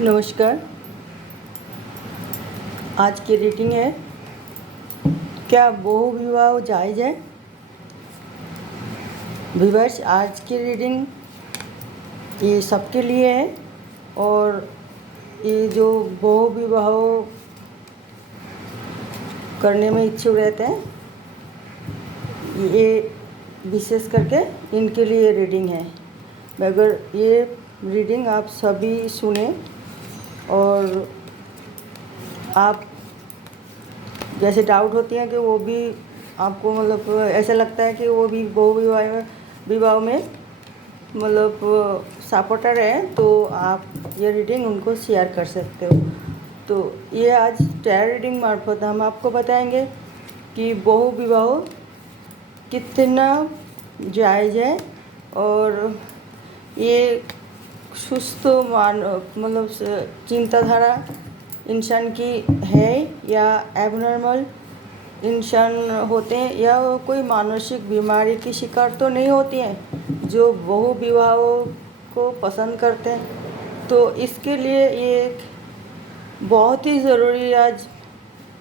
नमस्कार। आज की रीडिंग है, क्या बहु विवाह जायज़ है? व्यूअर्स, आज की रीडिंग ये सबके लिए है। और ये जो बहु विवाह करने में इच्छुक रहते हैं, ये विशेष करके इनके लिए रीडिंग है। मगर ये रीडिंग आप सभी सुने और आप जैसे डाउट होती हैं कि वो भी आपको मतलब ऐसा लगता है कि वो भी बहु विवाह में मतलब सपोर्टर है, तो आप ये रीडिंग उनको शेयर कर सकते हो। तो ये आज टैरो रीडिंग मार्फत हम आपको बताएंगे कि बहु विवाह कितना जायज़ है और ये सुस्त मतलब चिंताधारा इंसान की है या एबनॉर्मल इंसान होते हैं या वो कोई मानसिक बीमारी की शिकार तो नहीं होती हैं जो बहु विवाह को पसंद करते हैं। तो इसके लिए ये एक बहुत ही ज़रूरी आज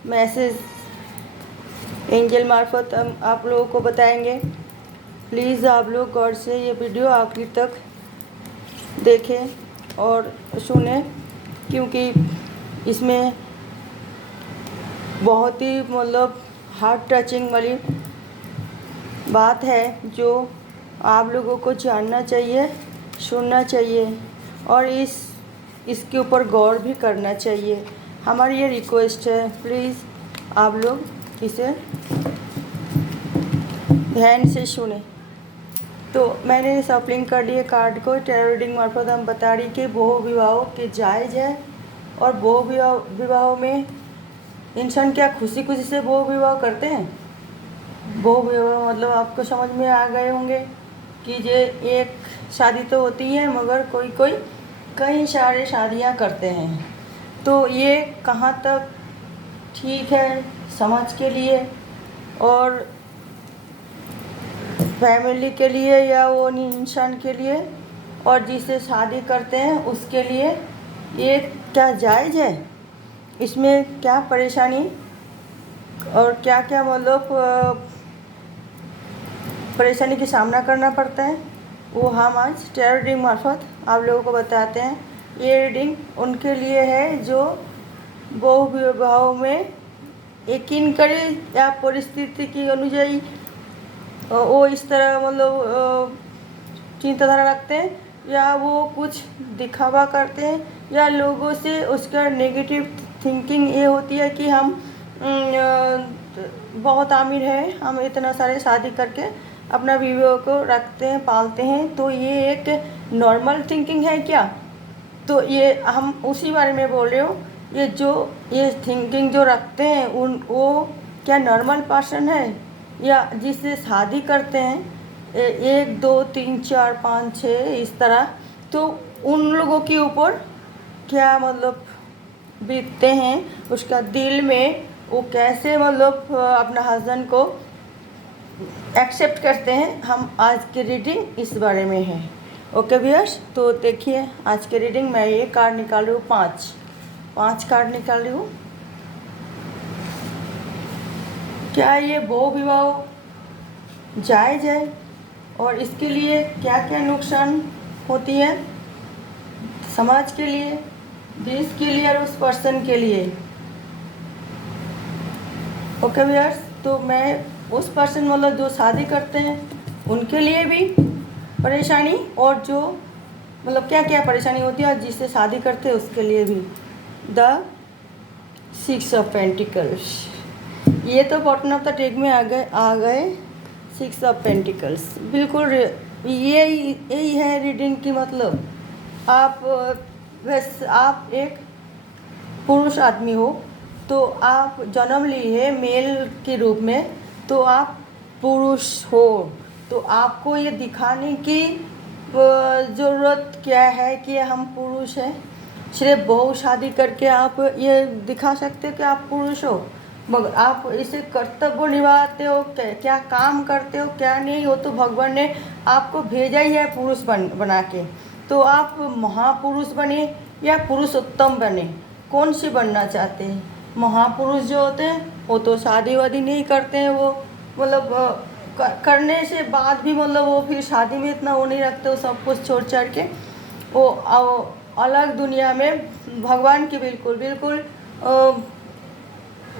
मैसेज एंजल मार्फत हम आप लोगों को बताएंगे। प्लीज़ आप लोग गौर से ये वीडियो आखिर तक देखें और सुने, क्योंकि इसमें बहुत ही मतलब हार्ट टचिंग वाली बात है जो आप लोगों को जानना चाहिए, सुनना चाहिए और इसके ऊपर गौर भी करना चाहिए। हमारी ये रिक्वेस्ट है, प्लीज़ आप लोग इसे ध्यान से सुने। तो मैंने सफलिंग कर लिए कार्ड को। टैरो रीडिंग मार्फत हम बता रही कि बहु विवाह के जायज़ है और बहु विवाह में इंसान क्या खुशी खुशी से बहु विवाह करते हैं। बहु विवाह मतलब आपको समझ में आ गए होंगे कि ये एक शादी तो होती है, मगर कोई कोई कई सारे शादियां करते हैं। तो ये कहाँ तक ठीक है समाज के लिए और फैमिली के लिए या वो इंसान के लिए और जिसे शादी करते हैं उसके लिए ये क्या जायज़ है, इसमें क्या परेशानी और क्या क्या मतलब परेशानी का सामना करना पड़ता है, वो हम आज टैरो रीडिंग मार्फत आप लोगों को बताते हैं। ये रीडिंग उनके लिए है जो बहु विवाह में यकीन करे या परिस्थिति की अनुযায়ী वो इस तरह मतलब चिंताधारा रखते हैं या वो कुछ दिखावा करते हैं या लोगों से उसका नेगेटिव थिंकिंग ये होती है कि हम बहुत अमीर है, हम इतना सारे शादी करके अपना विवाह को रखते हैं, पालते हैं। तो ये एक नॉर्मल थिंकिंग है क्या? तो ये हम उसी बारे में बोल रहे हो। ये थिंकिंग जो रखते हैं वो क्या नॉर्मल पर्सन है या जिससे शादी करते हैं 1 2 3 4 5 6 इस तरह, तो उन लोगों के ऊपर क्या मतलब बीतते हैं, उसका दिल में वो कैसे मतलब अपना हस्बैंड को एक्सेप्ट करते हैं। हम आज की रीडिंग इस बारे में है। ओके व्यूअर्स, तो देखिए आज की रीडिंग मैं ये कार्ड निकाल रही हूँ, 5 कार्ड निकाल रही हूँ। क्या ये बहु विवाह जायज़ है और इसके लिए क्या क्या नुकसान होती है समाज के लिए, देश के लिए और उस पर्सन के लिए। ओके व्यूअर्स, तो मैं उस पर्सन मतलब जो शादी करते हैं उनके लिए भी परेशानी और जो मतलब क्या क्या परेशानी होती है और जिससे शादी करते हैं उसके लिए भी। द 6 ऑफ पेंटिकल्स, ये तो बॉटम ऑफ द डेक में आ गए 6 ऑफ पेंटिकल्स। बिल्कुल यही है रीडिंग की मतलब। आप एक पुरुष आदमी हो तो आप जन्म लिए मेल के रूप में, तो आप पुरुष हो, तो आपको ये दिखाने की ज़रूरत क्या है कि हम पुरुष हैं। सिर्फ बहु शादी करके आप ये दिखा सकते हो कि आप पुरुष हो, मगर आप इसे कर्तव्य निभाते हो, क्या काम करते हो क्या नहीं हो, तो भगवान ने आपको भेजा ही है पुरुष बना के। तो आप महापुरुष बने या पुरुषोत्तम बने, कौन सी बनना चाहते हैं? महापुरुष जो होते हैं वो तो शादी वादी नहीं करते हैं, वो मतलब करने से बाद भी मतलब वो फिर शादी में इतना वो नहीं रखते, वो सब कुछ छोड़ छाड़ के वो अलग दुनिया में भगवान की बिल्कुल बिल्कुल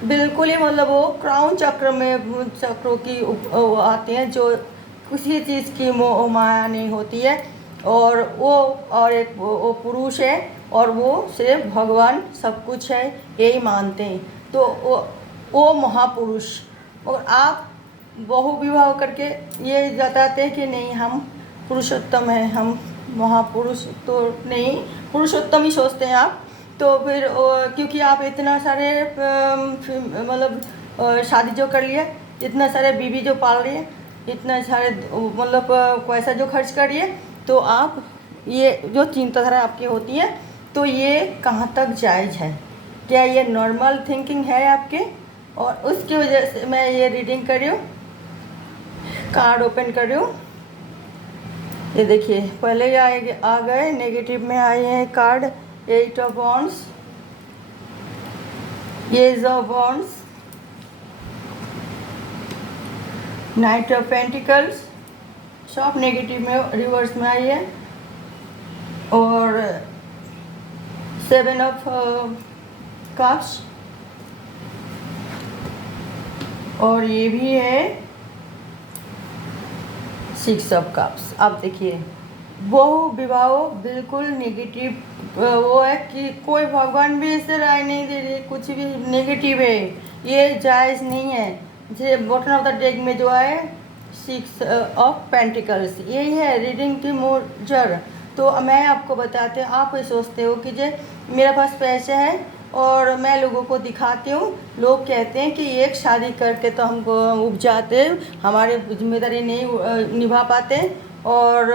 बिल्कुल ही मतलब वो क्राउन चक्र में चक्रों की वो आते हैं, जो किसी चीज़ की मोह माया नहीं होती है। और वो और एक वो पुरुष है और वो सिर्फ भगवान सब कुछ है यही मानते हैं, तो वो महापुरुष। और आप बहु विवाह करके ये जताते हैं कि नहीं हम पुरुषोत्तम हैं, हम महापुरुष तो नहीं, पुरुषोत्तम ही सोचते हैं आप। तो फिर क्योंकि आप इतना सारे मतलब शादी जो कर लिए, इतना सारे बीवी जो पाल रही है, इतना सारे मतलब पैसा जो खर्च कर रही है, तो आप ये जो चिंताधारा आपकी होती है, तो ये कहाँ तक जायज़ है? क्या ये नॉर्मल थिंकिंग है आपके? और उसकी वजह से मैं ये रीडिंग कर रही हूँ, कार्ड ओपन कर रही हूँ। ये देखिए पहले ही आ गए, नेगेटिव में आए हैं card 8 of wands, ace of wands, knight of pentacles, सब नेगेटिव में रिवर्स में आई है, और 7 ऑफ कप्स, और ये भी है 6 ऑफ कप्स। अब देखिए बहु विवाह बिल्कुल नेगेटिव वो है कि कोई भगवान भी इसे राय नहीं दे रही, कुछ भी नेगेटिव है, ये जायज़ नहीं है। जे बॉटम ऑफ द डेक में जो है 6 ऑफ पेंटिकल्स, यही है रीडिंग की मोजर। तो मैं आपको बताते हैं, आप ये सोचते हो कि जे मेरे पास पैसे है और मैं लोगों को दिखाती हूँ, लोग कहते हैं कि एक शादी करके तो हमको उब जाते, हमारे जिम्मेदारी नहीं निभा पाते, और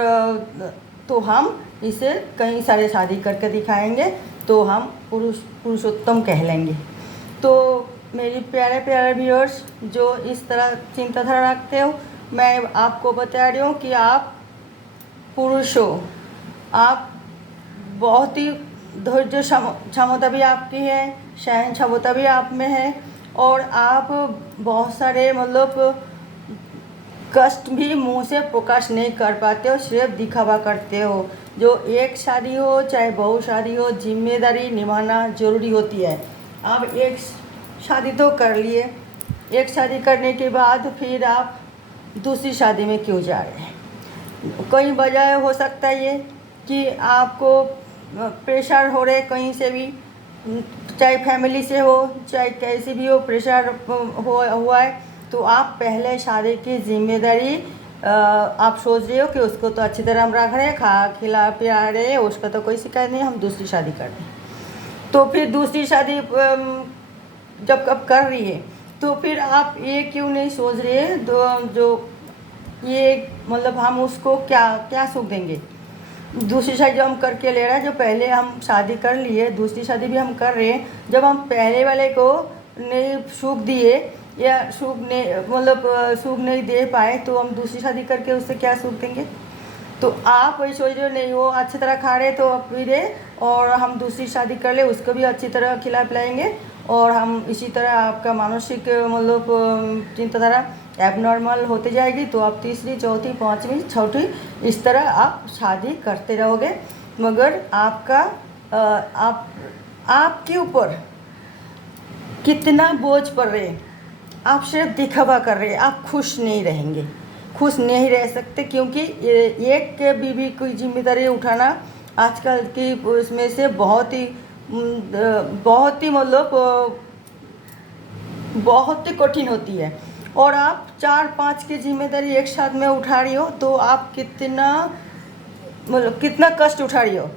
तो हम इसे कई सारे शादी करके दिखाएंगे तो हम पुरुषोत्तम कहलाएंगे। तो मेरी प्यारे प्यारे व्यूअर्स जो इस तरह चिंताधारा रखते हो, मैं आपको बता रही हूँ कि आप पुरुष हो, आप बहुत ही धैर्य क्षमता भी आपकी है, सहन क्षमता भी आप में है, और आप बहुत सारे मतलब कष्ट भी मुंह से प्रकाश नहीं कर पाते हो, सिर्फ दिखावा करते हो। जो एक शादी हो चाहे बहु शादी हो, जिम्मेदारी निभाना ज़रूरी होती है। आप एक शादी तो कर लिए, एक शादी करने के बाद फिर आप दूसरी शादी में क्यों जा रहे हैं? कई वजह हो सकता है ये कि आपको प्रेशर हो रहे कहीं से भी, चाहे फैमिली से हो चाहे कैसे भी हो, प्रेशर हुआ है, तो आप पहले शादी की जिम्मेदारी आप सोच रहे हो कि उसको तो अच्छी तरह हम रख रहे हैं, खा खिला पिला रहे हैं, उसका तो कोई शिकायत नहीं, हम दूसरी शादी कर रहे हैं। तो फिर दूसरी शादी जब कब कर रही है तो फिर आप ये क्यों नहीं सोच रहे जो ये मतलब हम उसको क्या क्या सुख देंगे? दूसरी शादी जो हम करके ले रहे हैं, जो पहले हम शादी कर लिए, दूसरी शादी भी हम कर रहे हैं, जब हम पहले वाले को नहीं सुख दिए या सुख नहीं मतलब सुख नहीं दे पाए, तो हम दूसरी शादी करके उससे क्या सुख देंगे? तो आप वही सोच रहे हो नहीं वो अच्छी तरह खा रहे तो पी रहे, और हम दूसरी शादी कर ले उसको भी अच्छी तरह खिला पिलाएंगे, और हम इसी तरह आपका मानसिक मतलब चिंताधारा एबनॉर्मल होते जाएगी, तो आप तीसरी चौथी पाँचवीं छठी इस तरह आप शादी करते रहोगे, मगर आपका आपके ऊपर कितना बोझ पड़ रहे, आप सिर्फ दिखावा कर रहे हैं, आप खुश नहीं रहेंगे, खुश नहीं रह सकते, क्योंकि एक के बीवी की जिम्मेदारी उठाना आजकल की उसमें से बहुत ही मतलब बहुत ही कठिन होती है। और आप 4-5 की जिम्मेदारी एक साथ में उठा रही हो, तो आप कितना मतलब कितना कष्ट उठा रही हो,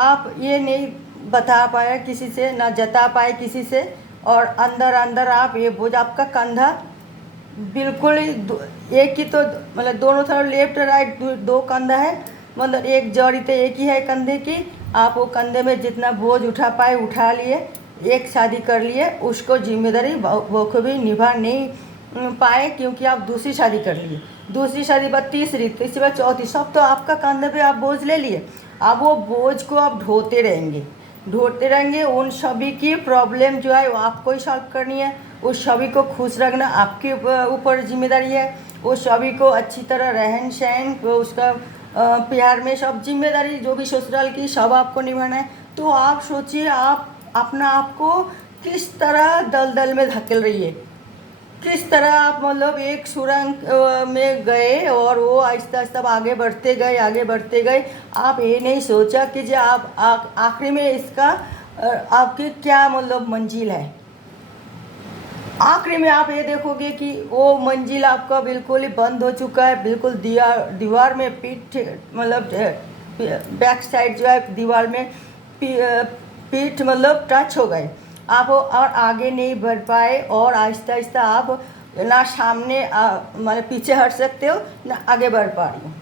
आप ये नहीं बता पाए किसी से, ना जता पाए किसी से, और अंदर अंदर आप ये बोझ आपका कंधा बिल्कुल ही एक ही तो मतलब दोनों तरफ लेफ्ट राइट दो कंधा है, मतलब एक जड़ी तो एक ही है कंधे की, आप वो कंधे में जितना बोझ उठा पाए उठा लिए, एक शादी कर लिए, उसको जिम्मेदारी बखूबी निभा नहीं पाए, क्योंकि आप दूसरी शादी कर लिए, दूसरी शादी बाद तीसरी बाद चौथी, सब तो आपका कंधे पे आप बोझ ले लिए, अब वो बोझ को आप ढोते रहेंगे, ढूंढते रहेंगे। उन सभी की प्रॉब्लम जो है वो आपको ही सॉल्व करनी है। उस सभी को खुश रखना आपके ऊपर जिम्मेदारी है। वो सभी को अच्छी तरह रहन सहन उसका प्यार में सब जिम्मेदारी जो भी ससुराल की सब आपको निभाना है। तो आप सोचिए आप अपना आप को किस तरह दलदल में धकेल रही है, किस तरह आप मतलब एक सुरंग में गए और वो आहिस्ता आहिस्ता आगे बढ़ते गए आगे बढ़ते गए। आप ये नहीं सोचा कि जो आप आखिरी में इसका आपकी क्या मतलब मंजिल है। आखिरी में आप ये देखोगे कि वो मंजिल आपका बिल्कुल ही बंद हो चुका है, बिल्कुल दीवार में पीठ मतलब बैक साइड जो है दीवार में पीठ मतलब टच हो गए आप और आगे नहीं बढ़ पाए। और आहिस्ता आहिस्ता आप ना सामने मतलब पीछे हट सकते हो ना आगे बढ़ पा रही हो।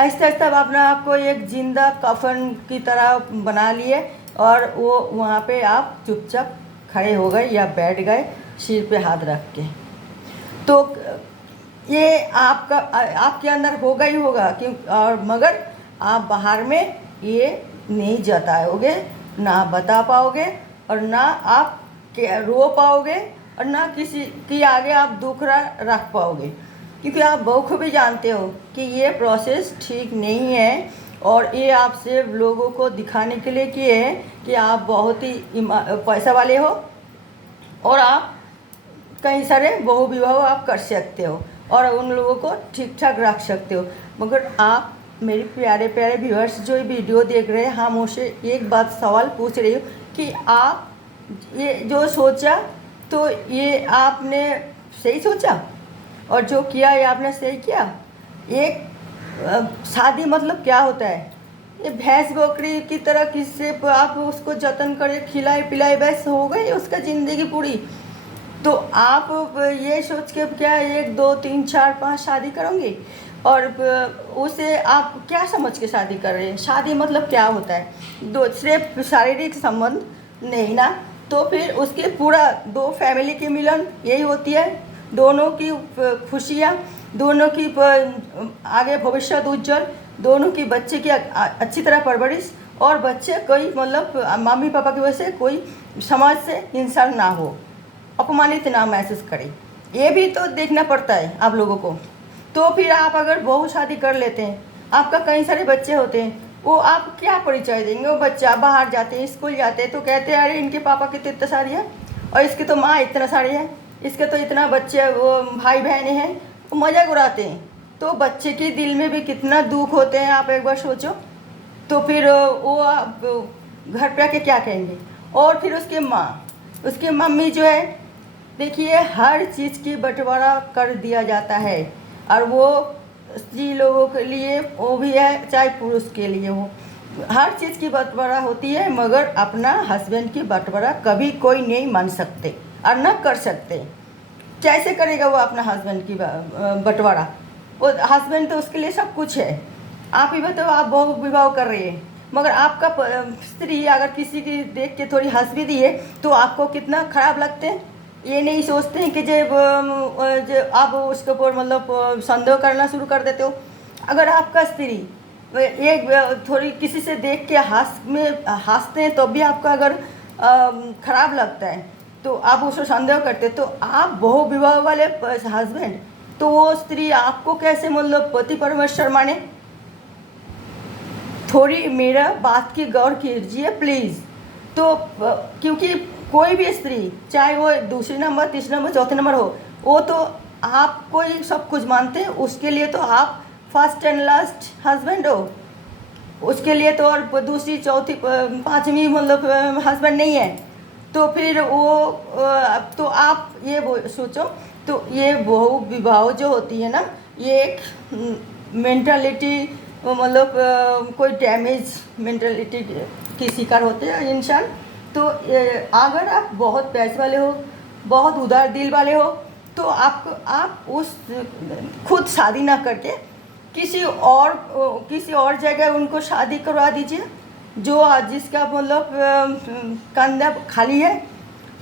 आहिस्ता आहिस्ता आप अपने आप को एक जिंदा कफन की तरह बना लिए और वो वहाँ पे आप चुपचाप खड़े हो गए या बैठ गए सिर पे हाथ रख के। तो ये आपका आपके अंदर होगा ही होगा क्यों, और मगर आप बाहर में ये नहीं जताओगे, ना बता पाओगे और ना आप रो पाओगे और ना किसी की आगे आप दुख रख पाओगे, क्योंकि आप बखूबी जानते हो कि ये प्रोसेस ठीक नहीं है। और ये आप सिर्फ लोगों को दिखाने के लिए किए हैं कि आप बहुत ही पैसा वाले हो और आप कई सारे बहु विवाह आप कर सकते हो और उन लोगों को ठीक ठाक रख सकते हो। मगर आप मेरे प्यारे प्यारे व्यूअर्स जो ये वीडियो देख रहे हैं, हम उनसे एक बात सवाल पूछ रही हूँ कि आप ये जो सोचा तो ये आपने सही सोचा और जो किया ये आपने सही किया। एक शादी मतलब क्या होता है, ये भैंस बकरी की तरह किससे आप उसको जतन करे खिलाए पिलाए बस हो गई उसका ज़िंदगी पूरी। तो आप ये सोच के क्या 1 2 3 4 5 शादी करोगे और उसे आप क्या समझ के शादी कर रहे हैं। शादी मतलब क्या होता है, दो सिर्फ शारीरिक संबंध नहीं ना, तो फिर उसके पूरा दो फैमिली की मिलन यही होती है, दोनों की खुशियाँ, दोनों की आगे भविष्य उज्जवल, दोनों की बच्चे की अच्छी तरह परवरिश और बच्चे कोई मतलब मम्मी पापा की वजह से कोई समाज से इंसान ना हो, अपमानित ना महसूस करे, ये भी तो देखना पड़ता है आप लोगों को। तो फिर आप अगर बहू शादी कर लेते हैं, आपका कई सारे बच्चे होते हैं, वो आप क्या परिचय देंगे। वो बच्चा बाहर जाते हैं स्कूल जाते हैं तो कहते हैं अरे इनके पापा की तो इतना सारी है और इसकी तो माँ इतना सारी है, इसके तो इतना बच्चे वो भाई बहनें हैं, वो मजाक उड़ाते हैं। तो बच्चे के दिल में भी कितना दुख होते हैं आप एक बार सोचो। तो फिर वो घर पे आके क्या कहेंगे। और फिर उसकी मम्मी जो है, देखिए हर चीज़ की बंटवारा कर दिया जाता है और वो स्त्री लोगों के लिए वो भी है चाहे पुरुष के लिए हो, हर चीज़ की बंटवारा होती है, मगर अपना हस्बैंड की बंटवारा कभी कोई नहीं मान सकते और न कर सकते। कैसे करेगा वो अपना हस्बैंड की बंटवारा, वो हस्बैंड तो उसके लिए सब कुछ है। आप ही बताओ, आप बहु विवाह कर रहे हैं मगर आपका स्त्री अगर किसी की देख के थोड़ी हंस भी दी है तो आपको कितना खराब लगते हैं। ये नहीं सोचते हैं कि जब आप उसके ऊपर मतलब संदेह करना शुरू कर देते हो। अगर आपका स्त्री एक थोड़ी किसी से देख के हंसते हैं तो भी आपका अगर खराब लगता है तो आप उसको संदेह करते, तो आप बहु विवाह वाले हस्बैंड, तो वो स्त्री आपको कैसे मतलब पति परमेश्वर माने। थोड़ी मेरा बात की गौर कीजिए प्लीज़। तो क्योंकि कोई भी स्त्री चाहे वो दूसरी नंबर तीसरे नंबर चौथे नंबर हो, वो तो आपको ही सब कुछ मानते हैं, उसके लिए तो आप फर्स्ट एंड लास्ट हस्बैंड हो, उसके लिए तो और दूसरी चौथी पांचवी मतलब हस्बैंड नहीं है। तो फिर वो तो आप ये सोचो, तो ये बहु विवाह जो होती है ना, ये एक मेंटालिटी मतलब कोई डैमेज मेंटालिटी की शिकार होते हैं इंसान। तो अगर आप बहुत पैसे वाले हो, बहुत उदार दिल वाले हो, तो आप उस खुद शादी ना करके किसी और जगह उनको शादी करवा दीजिए, जो जिसका मतलब कंधा खाली है,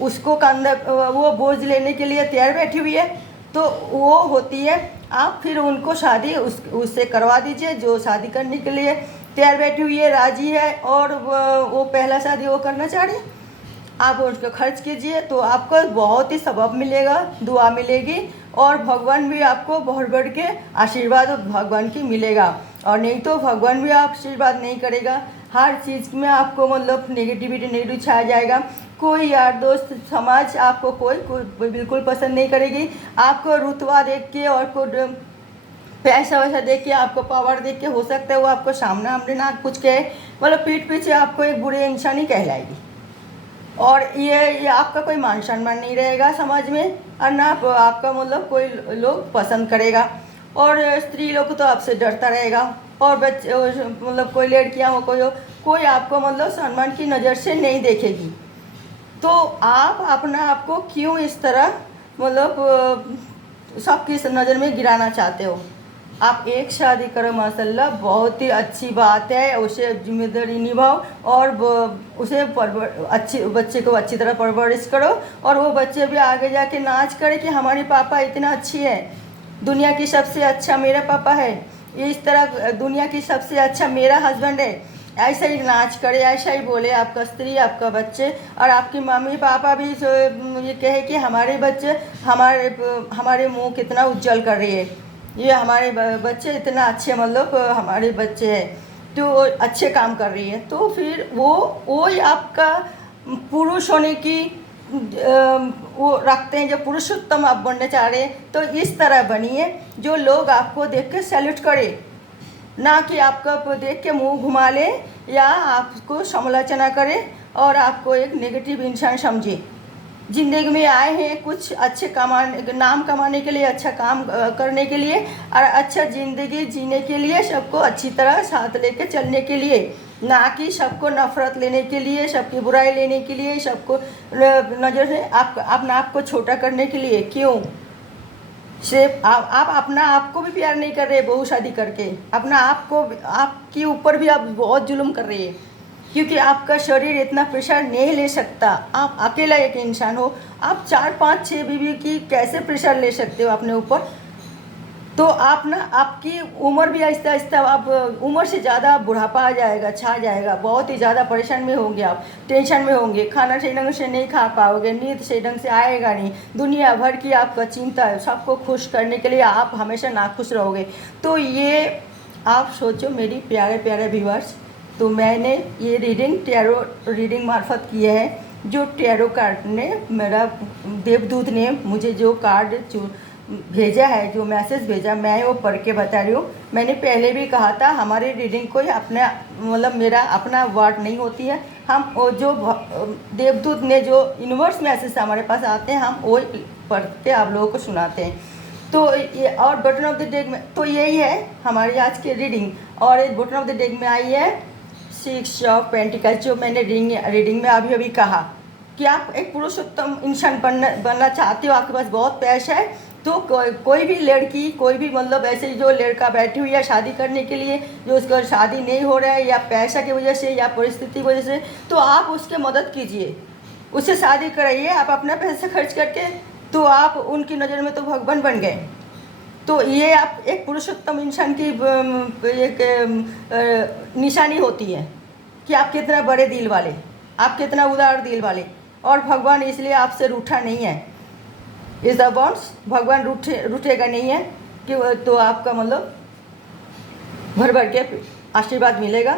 उसको कंधा वो बोझ लेने के लिए तैयार बैठी हुई है, तो वो होती है। आप फिर उनको शादी उससे करवा दीजिए जो शादी करने के लिए तैयार बैठी हुई है, राजी है और वो पहला शादी वो करना चाह रही है, आप उसको खर्च कीजिए तो आपको बहुत ही सबब मिलेगा, दुआ मिलेगी और भगवान भी आपको बढ़ बढ़ के आशीर्वाद भगवान की मिलेगा। और नहीं तो भगवान भी आप आशीर्वाद नहीं करेगा, हर चीज़ में आपको मतलब नेगेटिव छाया जाएगा। कोई यार दोस्त समाज आपको कोई बिल्कुल पसंद नहीं करेगी। आपको रुतबा देख के और को पैसा वैसा देख के, आपको पावर देख के हो सकता है वो आपको सामना हमने ना कुछ कहे, मतलब पीठ पीछे आपको एक बुरे इंसान ही कहलाएगी। और ये आपका कोई मान सम्मान नहीं रहेगा समाज में और ना आपका मतलब कोई लोग पसंद करेगा। और स्त्री लोग तो आपसे डरता रहेगा और बच्चे मतलब कोई लड़कियां हो कोई आपको मतलब सम्मान की नज़र से नहीं देखेगी। तो आप अपना आपको क्यों इस तरह मतलब सबकी नज़र में गिराना चाहते हो? आप एक शादी करो माशाल्लाह, बहुत ही अच्छी बात है, उसे जिम्मेदारी निभाओ और उसे अच्छी बच्चे को अच्छी तरह परवरिश करो और वो बच्चे भी आगे जाके नाच करे कि हमारी पापा इतना अच्छी है, दुनिया की सबसे अच्छा मेरा पापा है, इस तरह दुनिया की सबसे अच्छा मेरा हस्बैंड है, ऐसा ही नाच करे, ऐसा ही बोले आपका स्त्री, आपका बच्चे और आपकी मम्मी पापा भी ये कहे कि हमारे बच्चे हमारे मुंह कितना उज्जवल कर रही है, ये हमारे बच्चे इतना अच्छे मतलब हमारे बच्चे हैं तो अच्छे काम कर रही है। तो फिर वो ही आपका पुरुष होने की वो रखते हैं, जो पुरुषोत्तम आप बनना चाह रहे हैं तो इस तरह बनिए जो लोग आपको देख के सैल्यूट करे, ना कि आपका देख के मुंह घुमा ले या आपको समालोचना करे और आपको एक नेगेटिव इंसान समझे। ज़िंदगी में आए हैं कुछ अच्छे नाम कमाने के लिए, अच्छा काम करने के लिए और अच्छा ज़िंदगी जीने के लिए, सबको अच्छी तरह साथ लेके चलने के लिए, ना कि सबको नफ़रत लेने के लिए, सबकी बुराई लेने के लिए, सबको नज़र से अपना आप को छोटा करने के लिए। क्यों? सिर्फ आप अपना आप को भी प्यार नहीं कर रहे बहू शादी करके, अपना आप को आपके ऊपर भी आप बहुत जुल्म कर रहे हैं क्योंकि आपका शरीर इतना प्रेशर नहीं ले सकता। आप अकेला एक इंसान हो, आप 4 5 6 बीवी की कैसे प्रेशर ले सकते हो अपने ऊपर? तो आप ना आपकी उम्र भी आहिस्ता आहिस्ता आप उम्र से ज़्यादा बुढ़ापा आ जाएगा, छा जाएगा, बहुत ही ज़्यादा परेशान में होंगे, आप टेंशन में होंगे, खाना सही ढंग से नहीं खा पाओगे, नींद सही ढंग से आएगा नहीं, दुनिया भर की आपका चिंता है, सबको खुश करने के लिए आप हमेशा नाखुश रहोगे। तो ये आप सोचो मेरी प्यारे प्यारे व्यूअर्स, तो मैंने ये रीडिंग टैरो रीडिंग मार्फत किया है। जो टैरो कार्ड ने मेरा देवदूत ने मुझे जो कार्ड भेजा है, जो मैसेज भेजा, मैं वो पढ़ के बता रही हूँ। मैंने पहले भी कहा था हमारी रीडिंग कोई अपना मतलब मेरा अपना वर्ड नहीं होती है, हम वो जो देवदूत ने जो यूनिवर्स मैसेज हमारे पास आते हैं हम वो पढ़ के आप लोगों को सुनाते हैं। तो ये और बटन ऑफ द डेक में तो यही है हमारी आज की रीडिंग। और इस बटन ऑफ द डेक में आई है 6 ऑफ पेंटिकल्स, जो मैंने रीडिंग में अभी अभी कहा कि आप एक पुरुषोत्तम इंसान बनना चाहते हो, आपके पास बहुत पैसा है, तो कोई भी लड़की, कोई भी मतलब ऐसे जो लड़का बैठी हुई है शादी करने के लिए, जो उसका शादी नहीं हो रहा है या पैसा की वजह से या परिस्थिति की वजह से, तो आप उसके मदद कीजिए, उससे शादी कराइए। आप अपना पैसा खर्च करके तो आप उनकी नज़र में तो भगवान बन गए। तो ये आप एक पुरुषोत्तम इंसान की एक निशानी होती है कि आप कितना बड़े दिल वाले, आप कितना उदार दिल वाले, और भगवान इसलिए आपसे रूठा नहीं है। इस द बॉन्ड्स भगवान रूठेगा नहीं है कि तो आपका मतलब भर भर के आशीर्वाद मिलेगा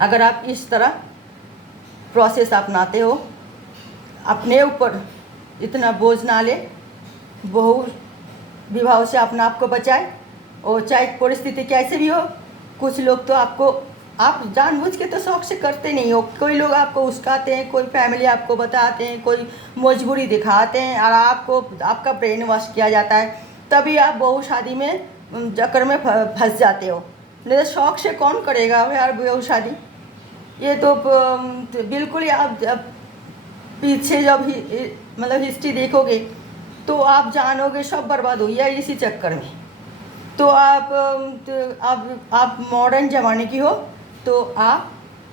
अगर आप इस तरह प्रोसेस अपनाते हो। अपने ऊपर इतना बोझ ना ले, बहु विवाह से अपना आप को बचाए, और चाहे परिस्थिति कैसे भी हो। कुछ लोग तो आपको आप जानबूझ के तो शौक से करते नहीं हो, कोई लोग आपको उस्काते हैं, कोई फैमिली आपको बताते हैं, कोई मजबूरी दिखाते हैं और आपका ब्रेन वॉश किया जाता है, तभी आप बहू शादी में चक्कर में फंस जाते हो। नहीं तो शौक से कौन करेगा यार बहू शादी? ये तो बिल्कुल ही आप पीछे जब मतलब हिस्ट्री देखोगे तो आप जानोगे सब बर्बाद हुई है इसी चक्कर में। तो आप मॉडर्न ज़माने की हो तो आप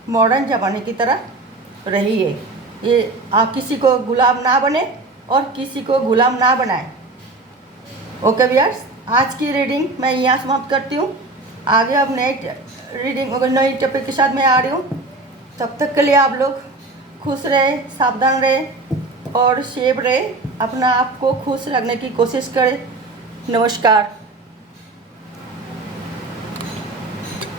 मॉडर्न ज़माने की तरह रहिए। ये आप किसी को गुलाम ना बने और किसी को गुलाम ना बनाए। ओके व्यूअर्स, आज की रीडिंग मैं यहाँ समाप्त करती हूँ। आगे अब नए रीडिंग और नई टॉपिक के साथ मैं आ रही हूँ। तब तक के लिए आप लोग खुश रहे, सावधान रहे और सेफ रहे, अपना आप को खुश रखने की कोशिश करें। नमस्कार।